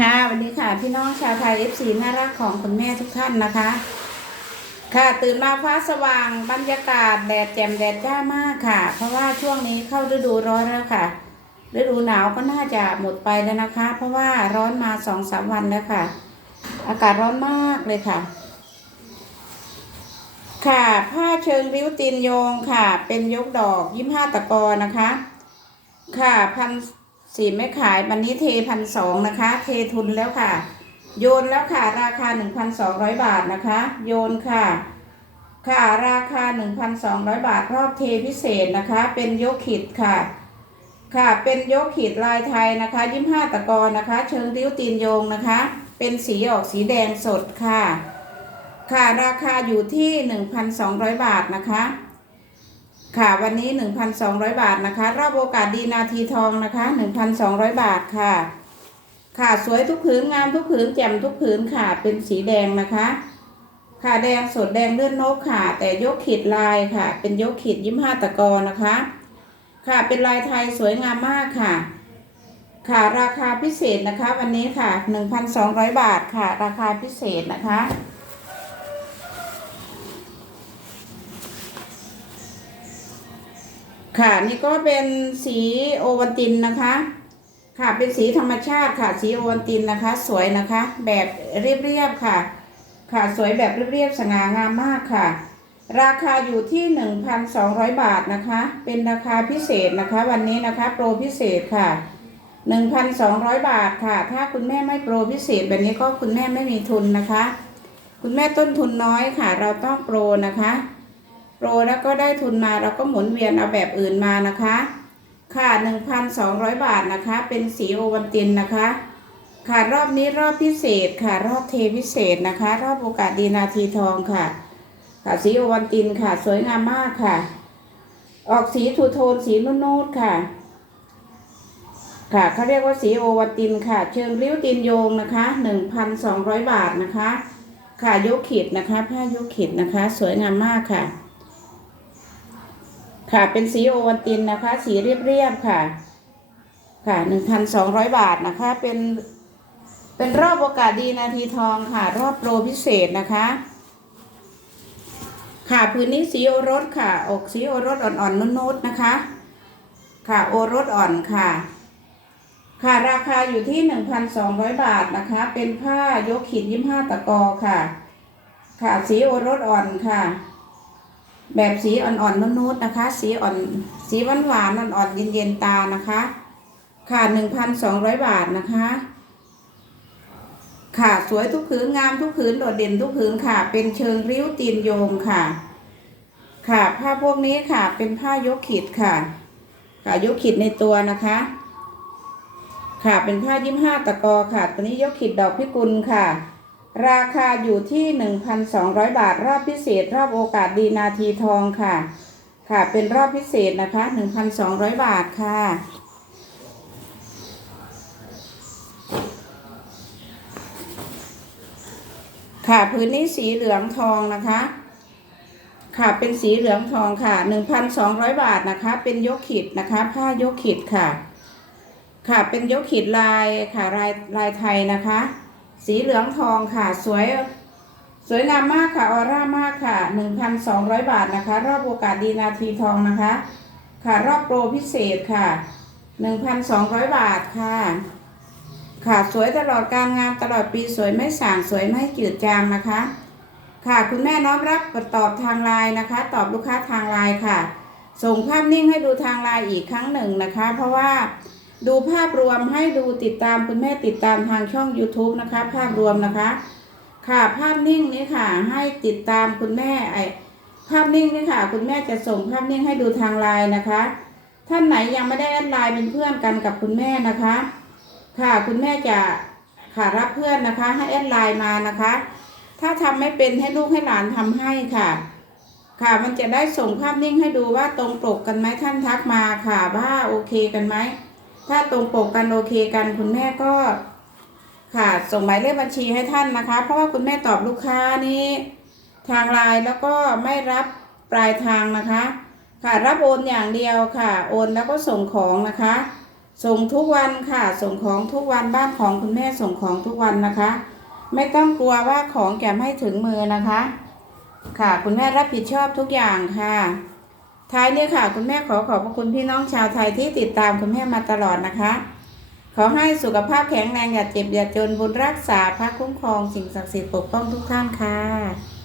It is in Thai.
ค่ะวันนี้ค่ะพี่น้องชาวไทยเอฟซีน่ารักของคุณแม่ทุกท่านนะคะ ค่ะตื่นมาฟ้าสว่างบรรยากาศแดดแจ่มแดดจ้ามากค่ะ เพราะว่าช่วงนี้เข้าฤดูร้อนแล้วค่ะฤดูหนาวก็น่าจะหมดไปแล้วนะคะ เพราะว่าร้อนมาสองสามวันแล้วค่ะ อากาศร้อนมากเลยค่ะ ค่ะผ้าเชิงริ้วตีนโยงค่ะ เป็นยกดอกยี่ห้าตะกอนะคะ ค่ะพัน สี่ไม่ขายวันนี้เทพันสองนะคะ เททุนแล้วค่ะ โยนแล้วค่ะ ราคาหนึ่งพันสองร้อยบาทนะคะ โยนค่ะ ค่ะราคาหนึ่งพันสองร้อยบาทรอบเทพิเศษนะคะ เป็นยกขีดค่ะ ค่ะเป็นยกขีดลายไทยนะคะยี่ห้าตะกอนะคะ เชิงริ้วตีนโยงนะคะ เป็นสีออกสีแดงสดค่ะ ค่ะราคาอยู่ที่หนึ่งพันสองร้อยบาทนะคะ ค่ะวันนี้ 1,200 บาทนะคะ รอบโอกาสดีนาทีทองนะคะ 1,200 บาทค่ะ ค่ะสวยทุกผืนงามทุกผืนแจ่มทุกผืนค่ะ เป็นสีแดงนะคะ ค่ะแดงสดแดงเลือดนกค่ะ แต่ยกขีดลายค่ะ เป็นยกขีดยิ้มห้าตะกอนะคะ ค่ะเป็นลายไทยสวยงามมากค่ะ ค่ะราคาพิเศษนะคะ วันนี้ค่ะ 1,200 บาทค่ะ ราคาพิเศษนะคะ ค่ะนี่ก็เป็นสีโอวันตินนะคะ ค่ะเป็นสีธรรมชาติค่ะ สีโอวันตินนะคะ สวยนะคะ แบบเรียบๆค่ะ ค่ะสวยแบบเรียบๆสง่างามมากค่ะ ราคาอยู่ที่ 1,200 บาทนะคะ เป็นราคาพิเศษนะคะ วันนี้นะคะ โปรพิเศษค่ะ 1,200 บาทค่ะ ถ้าคุณแม่ไม่โปรพิเศษแบบนี้ก็คุณแม่ไม่มีทุนนะคะ คุณแม่ต้นทุนน้อยค่ะ เราต้องโปรนะคะ โปรแล้วก็ได้ทุนมาเราก็หมุนเวียนเอาแบบอื่นมานะคะ ค่ะ1,200 บาทนะคะ เป็นสีโอวันตินนะคะ ค่ะรอบนี้รอบพิเศษค่ะ รอบเทพิเศษนะคะ รอบโอกาสดีนาทีทองค่ะ ค่ะสีโอวันตินค่ะ สวยงามมากค่ะ ออกสีทูโทนสีนุ่นๆค่ะ ค่ะเขาเรียกว่าสีโอวันตินค่ะ เชิงริ้วตินโยงนะคะ1,200 บาทนะคะ ค่ะยกขีดนะคะผ้ายกขีดนะคะ สวยงามมากค่ะ ค่ะเป็นสีโอวันตินนะคะ สีเรียบๆค่ะ ค่ะหนึ่งพันสองร้อยบาทนะคะ เป็น เป็นรอบโอกาสดีนาทีทองค่ะ รอบโปรพิเศษนะคะ ค่ะพื้นนี้สีโอรสค่ะ อกสีโอรสอ่อนๆนุ่นๆนะคะ ค่ะโอรสอ่อนค่ะ ค่ะราคาอยู่ที่หนึ่งพันสองร้อยบาทนะคะ เป็นผ้ายกขีดยี่ห้าตะกอค่ะ ค่ะสีโอรสอ่อนค่ะ แบบสีอ่อนๆนุ่นๆนะคะ สีอ่อนสีหวานๆอ่อนๆเย็นๆตานะคะ ค่ะหนึ่งพันสองร้อยบาทนะคะ ค่ะสวยทุกผืนงามทุกผืนโดดเด่นทุกผืนค่ะ เป็นเชิงริ้วตีนโยงค่ะ ค่ะผ้าพวกนี้ค่ะเป็นผ้ายกขีดค่ะ ค่ะยกขีดในตัวนะคะค่ะเป็นผ้ายิ้มห้าตะกอค่ะ ตัวนี้ยกขีดดอกพิกุลค่ะ ราคาอยู่ที่ 1,200 บาท รอบพิเศษ รอบโอกาสดีนาทีทองค่ะ ค่ะ เป็นรอบพิเศษนะคะ 1,200 บาทค่ะ ค่ะพื้นนี้สีเหลืองทองนะคะ ค่ะเป็นสีเหลืองทองค่ะ 1,200 บาทนะคะ เป็นยกขีดนะคะ ผ้ายกขีดค่ะ ค่ะเป็นยกขีดลายค่ะลายลายไทยนะคะ สีเหลืองทองค่ะ สวยสวยงามมากค่ะ ออร่ามากค่ะ 1,200 บาทนะคะ รอบโอกาสดีนาทีทองนะคะ ค่ะ รอบโปรพิเศษค่ะ 1,200 บาทค่ะ ค่ะสวยตลอดการงานตลอดปีสวยไม่ส่างสวยไม่จืดจางนะคะ ค่ะคุณแม่น้อมรับตอบทางไลน์นะคะ ตอบลูกค้าทางไลน์ค่ะ ส่งภาพนิ่งให้ดูทางไลน์อีกครั้งหนึ่งนะคะ เพราะว่า ดูภาพรวมให้ดูติดตามคุณแม่ติดตามทางช่อง YouTube นะคะ ภาพรวมนะคะ ค่ะภาพนิ่งนี้ค่ะ ให้ติดตามคุณแม่ไอภาพนิ่งนี่ค่ะ คุณแม่จะส่งภาพนิ่งให้ดูทางไลน์นะคะ ท่านไหนยังไม่ได้แอดไลน์เป็นเพื่อนกันกับคุณแม่นะคะ ค่ะคุณแม่จะค่ะรับเพื่อนนะคะ ให้แอดไลน์มานะคะ ถ้าทำไม่เป็นให้ลูกให้หลานทำให้ค่ะ ค่ะมันจะได้ส่งภาพนิ่งให้ดูว่าตรงปกกันไหมท่านทักมาค่ะว่าโอเคกันไหม ถ้าตรงปกกันโอเคกันคุณแม่ก็ค่ะส่งหมายเลขบัญชีให้ท่านนะคะ เพราะว่าคุณแม่ตอบลูกค้านี้ ทางไลน์แล้วก็ไม่รับปลายทางนะคะ ค่ะรับโอนอย่างเดียวค่ะ โอนแล้วก็ส่งของนะคะ ส่งทุกวันค่ะ ส่งของทุกวันบ้านของคุณแม่ส่งของทุกวันนะคะ ไม่ต้องกลัวว่าของจะไม่ถึงมือนะคะ ค่ะคุณแม่รับผิดชอบทุกอย่างค่ะ ท้ายนี้ค่ะ คุณแม่ขอขอบพระคุณพี่น้องชาวไทยที่ติดตามคุณแม่มาตลอดนะคะ ขอให้สุขภาพแข็งแรงอย่าเจ็บอย่าจนบุญรักษาพระคุ้มครองสิ่งศักดิ์สิทธิ์ปกป้องทุกท่านค่ะ